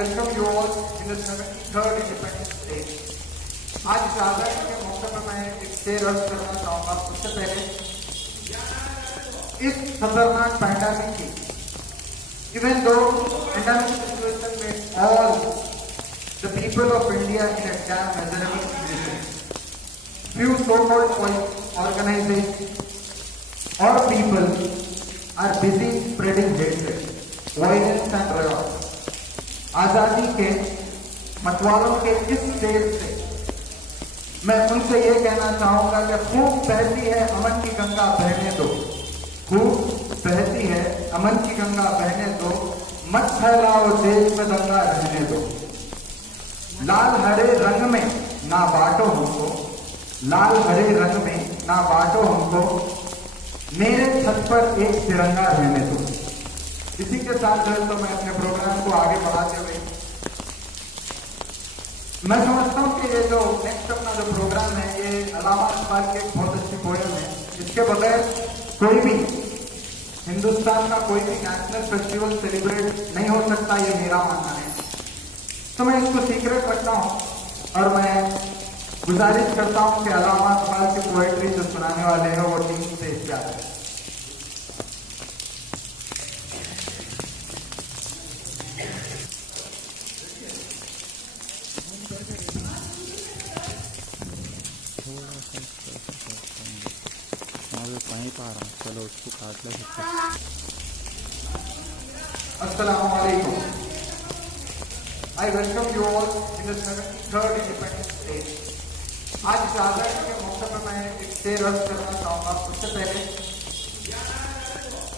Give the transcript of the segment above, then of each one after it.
welcome you all in the 73rd Independence Day. आज इस आज़ादी के मौके पर मैं एक शेर अर्ज करना चाहूँगा। उससे पहले इस खतरनाक पैंडेमिक की, even though pandemic situation made all the people of India in a damn miserable condition, few so-called organizations or people are busy spreading hatred, violence and riot. आजादी के मतवालों के इस स्टेज से मैं उनसे ये कहना चाहूंगा कि खूब बहती है अमन की गंगा बहने दो, खूब बहती है अमन की गंगा बहने दो, मत फैलाओ देश में दंगा रहने दो। लाल हरे रंग में ना बांटो हमको, लाल हरे रंग में ना बांटो हमको, मेरे छत पर एक तिरंगा रहने दो। इसी के साथ तो मैं अपने प्रोग्राम को आगे बढ़ाते हुए मैं समझता हूँ कि ये जो नेक्स्ट अपना जो प्रोग्राम है ये अलामा इकबाल की एक बहुत अच्छी पोएम है। इसके बगैर कोई भी हिंदुस्तान का कोई भी नेशनल फेस्टिवल सेलिब्रेट नहीं हो सकता, ये मेरा मानना है। तो मैं इसको सीक्रेट रखता हूँ और मैं गुजारिश करता हूँ कि अलामा इकबाल की पोएट्री जो सुनाने वाले हैं वो टीम से इख्तियार है। चलो उसको काट ले। अस्सलाम वालेकुम। I welcome you all in the 73rd Independence Day. आज इस आज़ादी के मौके पर मैं एक शेर अर्ज करना चाहूँगा। उससे पहले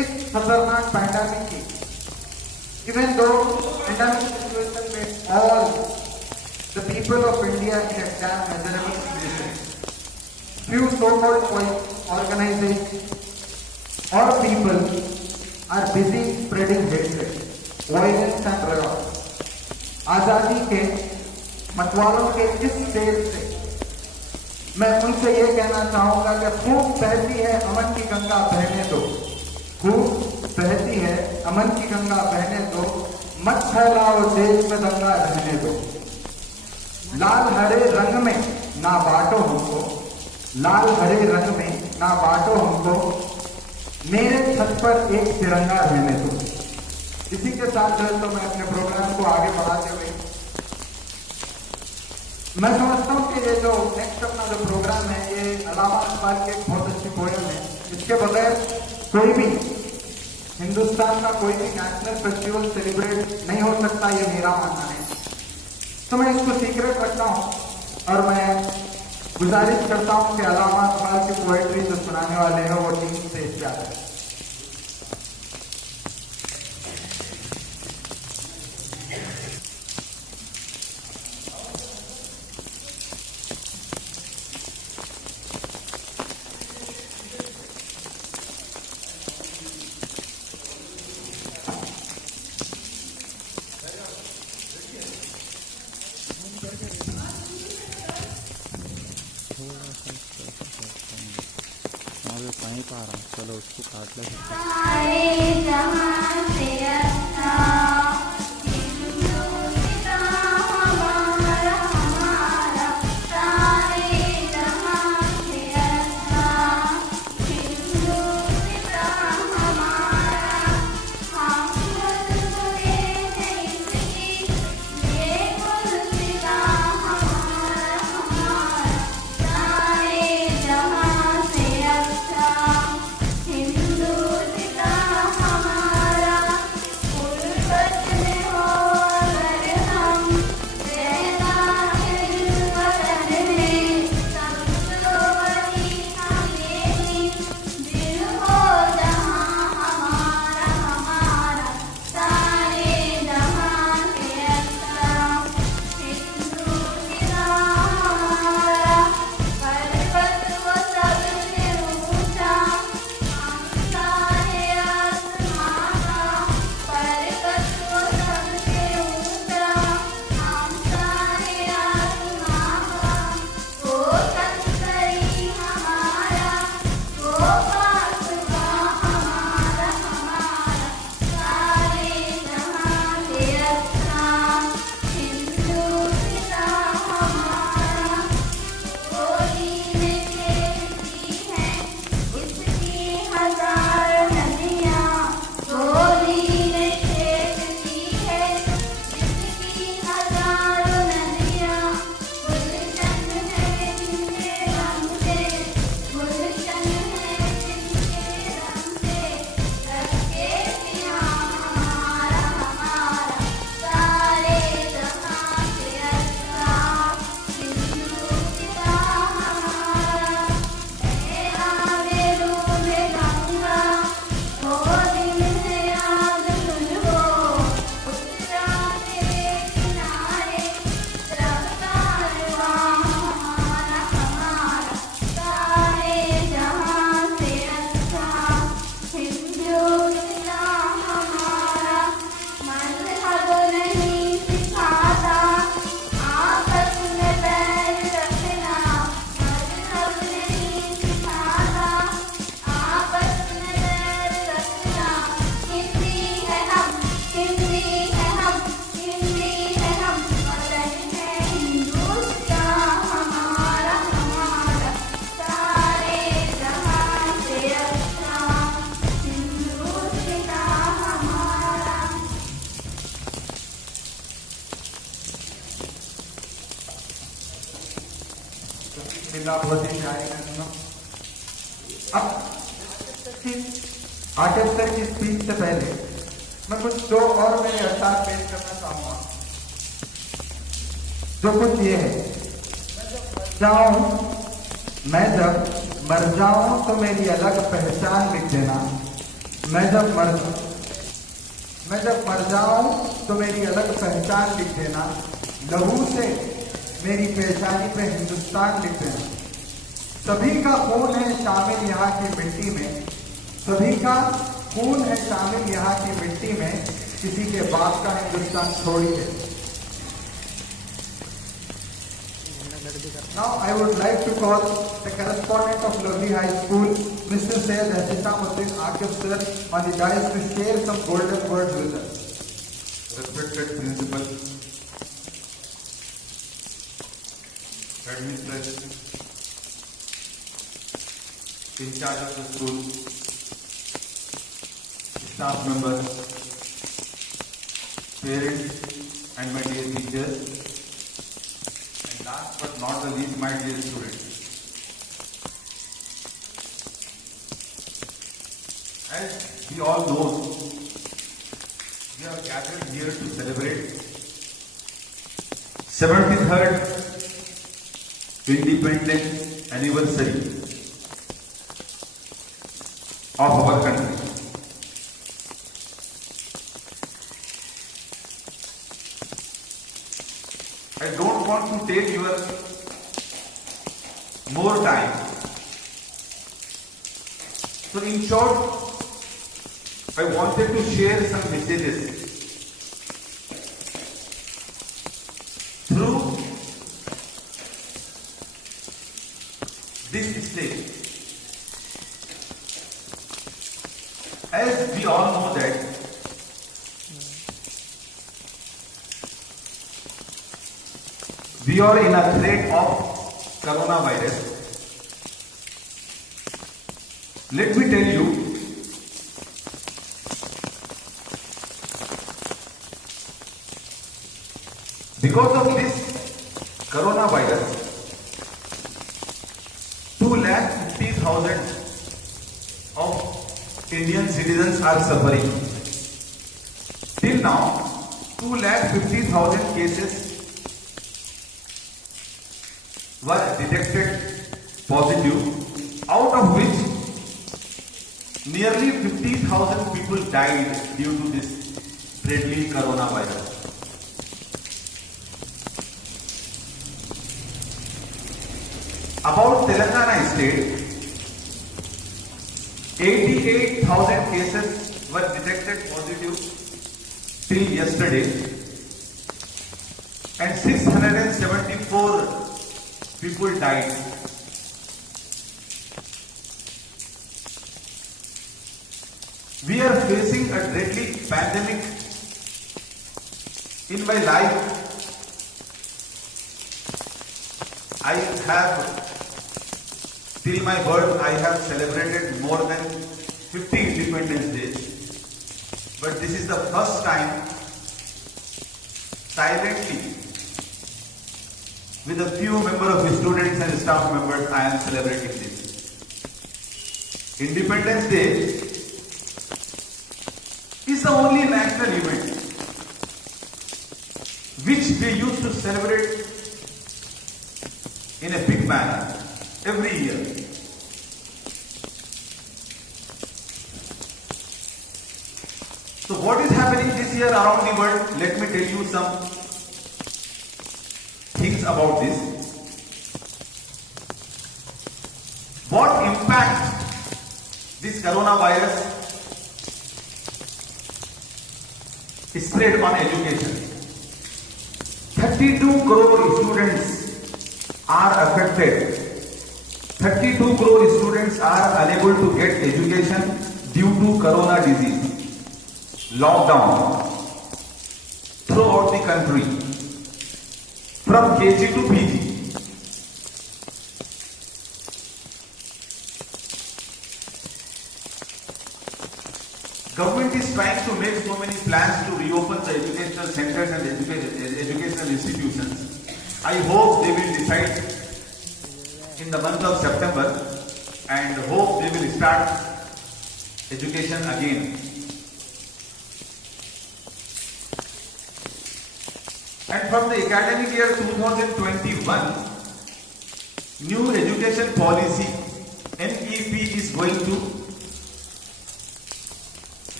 इस खतरनाक पैंडेमिक की, even though pandemic situation made all the people of India in a damn miserable condition, few so-called organizations or people are busy spreading hatred, violence and riot. आजादी के मतवालों के इस स्टेज से मैं उनसे ये कहना चाहूंगा कि खूब बहती है अमन की गंगा बहने दो, खूब बहती है अमन की गंगा बहने दो, मत फैलाओ देश में दंगा रहने दो। लाल हरे रंग में ना बांटो हमको, लाल हरे रंग में ना बांटो हमको, मेरे छत पर एक तिरंगा रहने दो। इसी के साथ तो मैं अपने प्रोग्राम को आगे बढ़ाते हुए मैं समझता हूँ कि ये जो नेक्स्ट अपना जो प्रोग्राम है ये अलामा इकबाल की एक बहुत अच्छी पोएम है। इसके बगैर कोई भी हिंदुस्तान का कोई भी नेशनल फेस्टिवल सेलिब्रेट नहीं हो सकता, ये मेरा मानना है। तो मैं इसको सीक्रेट रखता हूँ और मैं गुजारिश करता हूँ कि अलामा इकबाल की पोएट्री जो सुनाने वाले हैं वो टीम से इख्तियार है। चलो उसको काट ले। गंगा बहुत ही प्यारी है। अब आर्टिस्ट की स्पीच से पहले मैं कुछ दो और मेरे अर्थात पेश करना चाहूंगा, जो कुछ ये है। मैं जब मर जाऊं तो मेरी अलग पहचान लिख देना। मैं जब मर जाऊं तो मेरी अलग पहचान लिख देना। लहू से मेरी पहचानी पे हिंदुस्तान लिख देना। सभी का खून है शामिल यहाँ की मिट्टी में, सभी का खून है शामिल यहाँ की मिट्टी में, किसी के बाप का हिंदुस्तान थोड़ी है। Now I would like to call the correspondent of Lovely High School, Mr. Syed Ihtisamuddin Akif sir, on the dais to share some golden words with us. Respected principal, administration, in charge of the school, staff members, parents, and my dear teachers, and last but not the least, my dear students. As we all know, we are gathered here to celebrate 73rd Independence Anniversary of our country. I don't want to take your more time. So in short, I wanted to share some messages through this stage. As we all know that we are in a threat of coronavirus. Let me tell you, because of this coronavirus, 250,000 of Indian citizens are suffering. Till now, 250,000 cases were detected positive, out of which nearly 50,000 people died due to this deadly coronavirus. About Telangana state, 88,000 cases were detected positive till yesterday, and 674 people died. We are facing a deadly pandemic. In my life, I have, till my birth, I have celebrated more than 50 Independence Days. But this is the first time, silently, with a few members of the students and staff members, I am celebrating this. Independence Day is the only national event which we used to celebrate in a big manner every year. So what is happening this year around the world? Let me tell you some things about this. What impact this coronavirus spread on education? 32 crore students are affected. 32 crore students are unable to get education due to corona disease. Lockdown throughout the country, from KG to PG. Government is trying to make so many plans to reopen the educational centers and educational institutions. I hope they will decide in the month of September and hope they will start education again. And from the academic year 2021, new education policy NEP is going to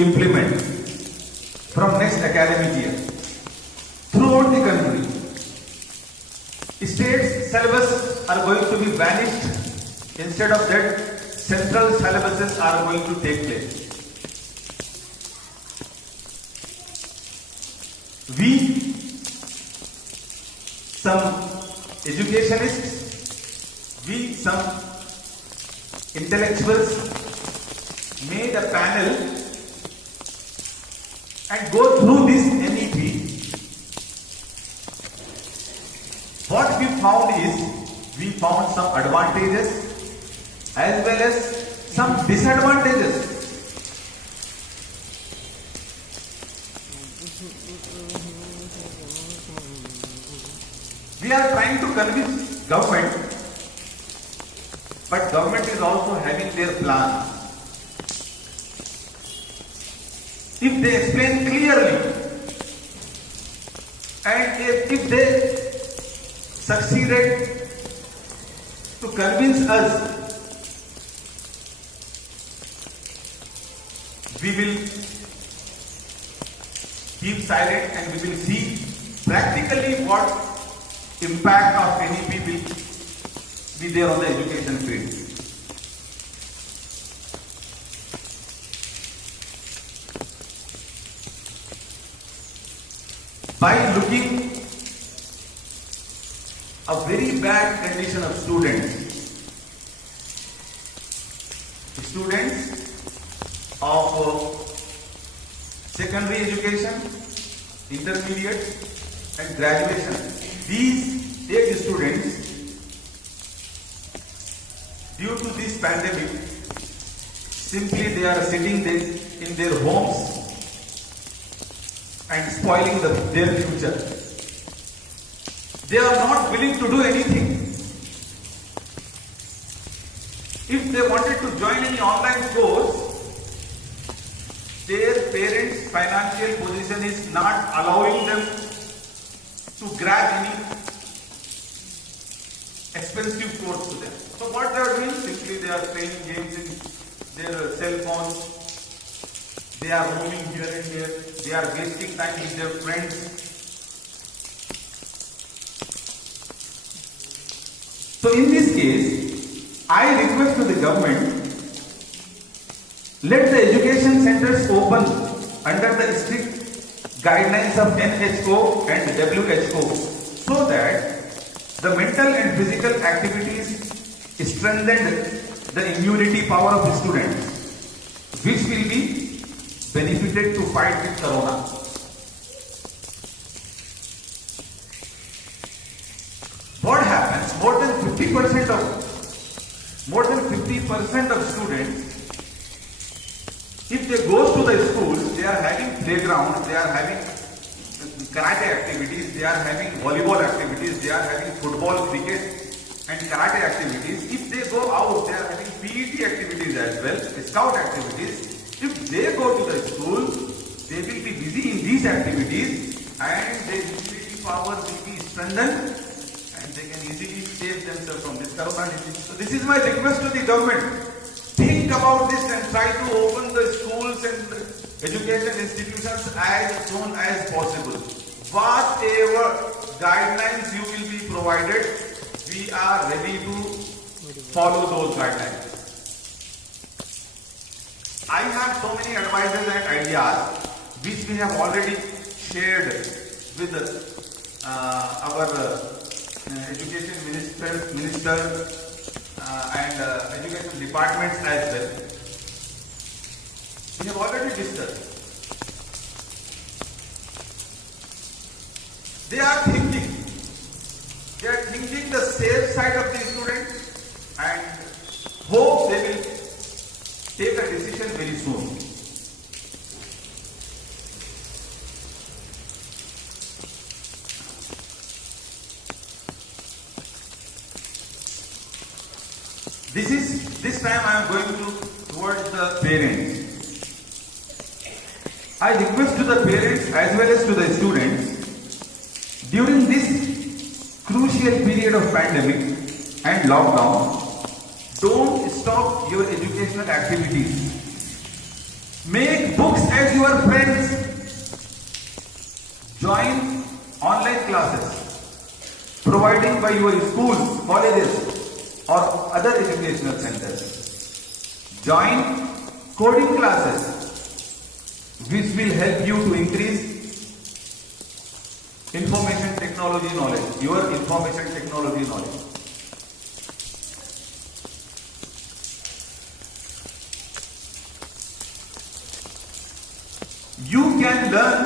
implement from next academic year throughout the country. State syllabus are going to be vanished. Instead of that, central syllabuses are going to take place. We, some educationists, we, some intellectuals, made a panel and go through this NEP. What we found is, we found some advantages as well as some disadvantages. We are trying to convince government, but government is also having their plan. If they explain clearly and if they succeeded to convince us, we will keep silent and we will see practically what impact of NEP will be there on the education field. By looking a very bad condition of students of secondary education, intermediate and graduation. These 8 students, due to this pandemic, simply they are sitting in their homes and spoiling their future. They are not willing to do anything. If they wanted to join any online course, their parents' financial position is not allowing them to grab any expensive course to them. So what they are doing? Simply they are playing games in their cell phones. They are roaming here and there. They are wasting time with their friends. So in this case, I request to the government, let the education centers open under the strict guidelines of NHO and WHO so that the mental and physical activities strengthen the immunity power of the students, which will be benefited to fight with corona. What happens? More than 50% of students, if they go to the schools, they are having playground, they are having karate activities, they are having volleyball activities, they are having football, cricket and karate activities. If they go out, they are having PET activities as well, scout activities. If they go to the school, they will be busy in these activities and their immunity power will be strengthened and they can easily save themselves from this corona disease. So this is my request to the government. Think about this and try to open the schools and education institutions as soon as possible. Whatever guidelines you will be provided, we are ready to follow those guidelines. I have so many advices and ideas which we have already shared with our education minister and education departments as well. We have already discussed. They are thinking the safe side of the students and hope they will take a decision very soon. This time I am going towards the parents. I request to the parents as well as to the students, during this crucial period of pandemic and lockdown, don't stop your educational activities. Make books as your friends. Join online classes provided by your schools, colleges or other educational centers. Join coding classes which will help you to increase information technology knowledge, your information technology knowledge. You can learn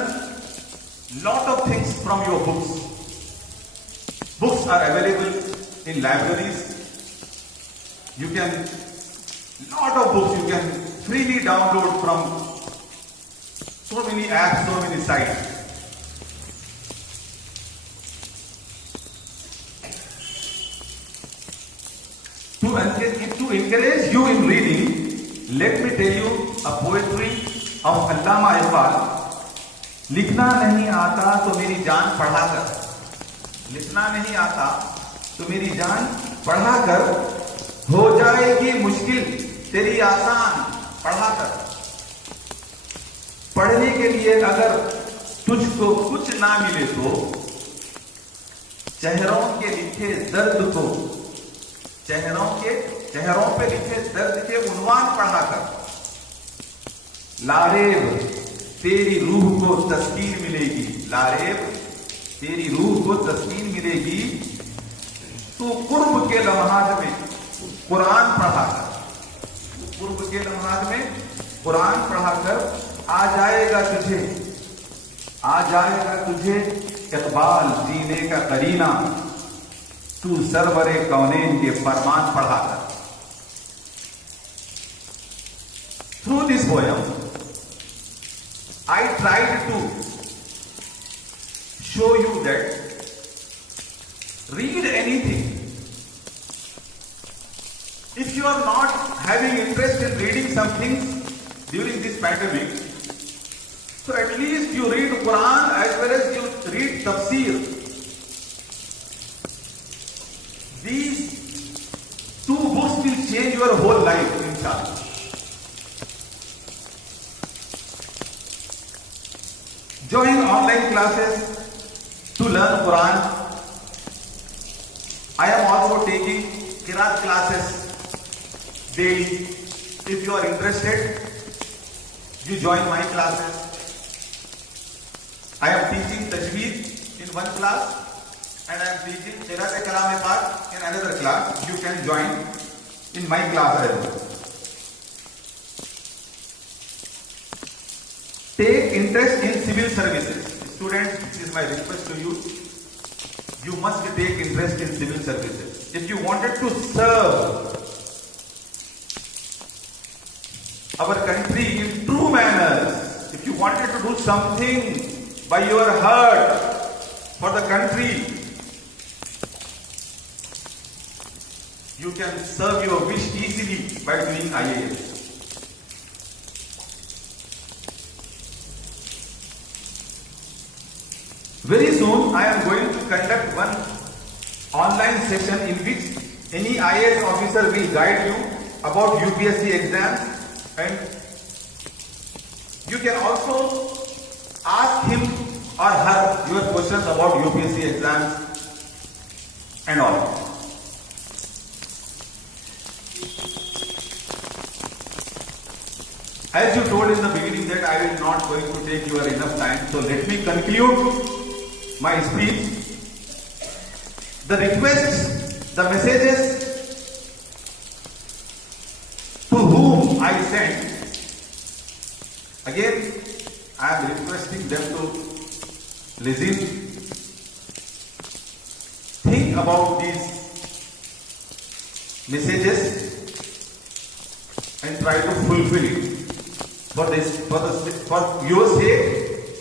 lot of things from your books. Books are available in libraries. You can, lot of books you can freely download from so many apps, so many sites. To encourage you in reading, let me tell you a poetry of Allama Iqbal. लिखना नहीं आता तो मेरी जान पढ़ा कर, लिखना नहीं आता तो मेरी जान पढ़ा कर, हो जाएगी मुश्किल तेरी आसान पढ़ा कर। पढ़ने के लिए अगर तुझको कुछ ना मिले तो चेहरों के लिखे दर्द को, चेहरों पे लिखे दर्द के उन्वान पढ़ा कर। लारेब तेरी रूह को तस्कीन मिलेगी, लारेब तेरी रूह को तस्कीन मिलेगी, तू कुर्ब के लम्हात में कुरान पढ़ा कर, कुर्ब के लम्हात में कुरान पढ़ा कर आ जाएगा तुझे इकबाल जीने का करीना, तू सरवरे कौनैन के फरमान पढ़ा कर। Through this poem, I tried to show you that read anything. If you are not having interest in reading something during this pandemic, so at least you read Quran as well as you read Tafsir. These two books will change your whole life, inshallah. Join online classes to learn Quran. I am also taking Qiraat classes daily. If you are interested, you join my classes. I am teaching Tajweed in one class and I am teaching Qiraat-e-Kalam-e-Pak in another class. You can join in my class as well. Take interest in civil services. Students, this is my request to you. You must take interest in civil services. If you wanted to serve our country in true manners, if you wanted to do something by your heart for the country, you can serve your wish easily by doing IAS. Very soon, I am going to conduct one online session in which any IAS officer will guide you about UPSC exams, and you can also ask him or her your questions about UPSC exams and all. As you told in the beginning that I will not going to take your enough time, so let me conclude my speech. The requests, the messages to whom I sent, again I am requesting them to listen, think about these messages and try to fulfill it for your sake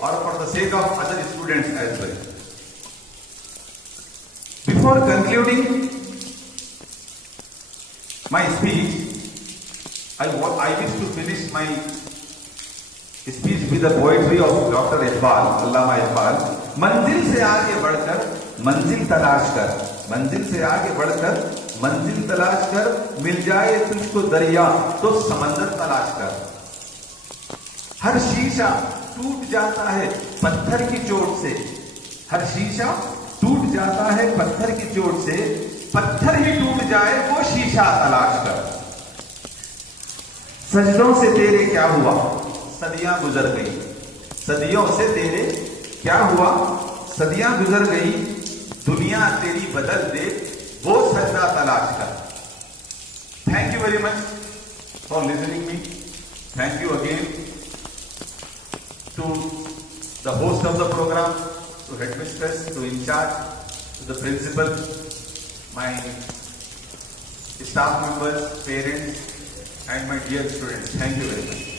or for the sake of other students as well. Before concluding, my speech, I wish to finish my speech with the poetry of Dr. Iqbal, Allama Iqbal. मंजिल से आगे बढ़कर मंजिल तलाश कर, मंजिल से आगे बढ़कर मंजिल तलाश कर, मिल जाए तुझको दरिया तो समंदर तलाश कर। हर शीशा टूट जाता है पत्थर की चोट से, हर शीशा टूट जाता है पत्थर की चोट से, पत्थर ही टूट जाए वो शीशा तलाश कर। सजदों से तेरे क्या हुआ, सदियां गुजर गई, सदियों से तेरे क्या हुआ, सदियां गुजर गई, दुनिया तेरी बदल दे वो सजदा तलाश कर। Thank you very much for listening me. Thank you again to the host of the program, to headmistress, to in charge, to the principal, my staff members, parents, and my dear students. Thank you very much.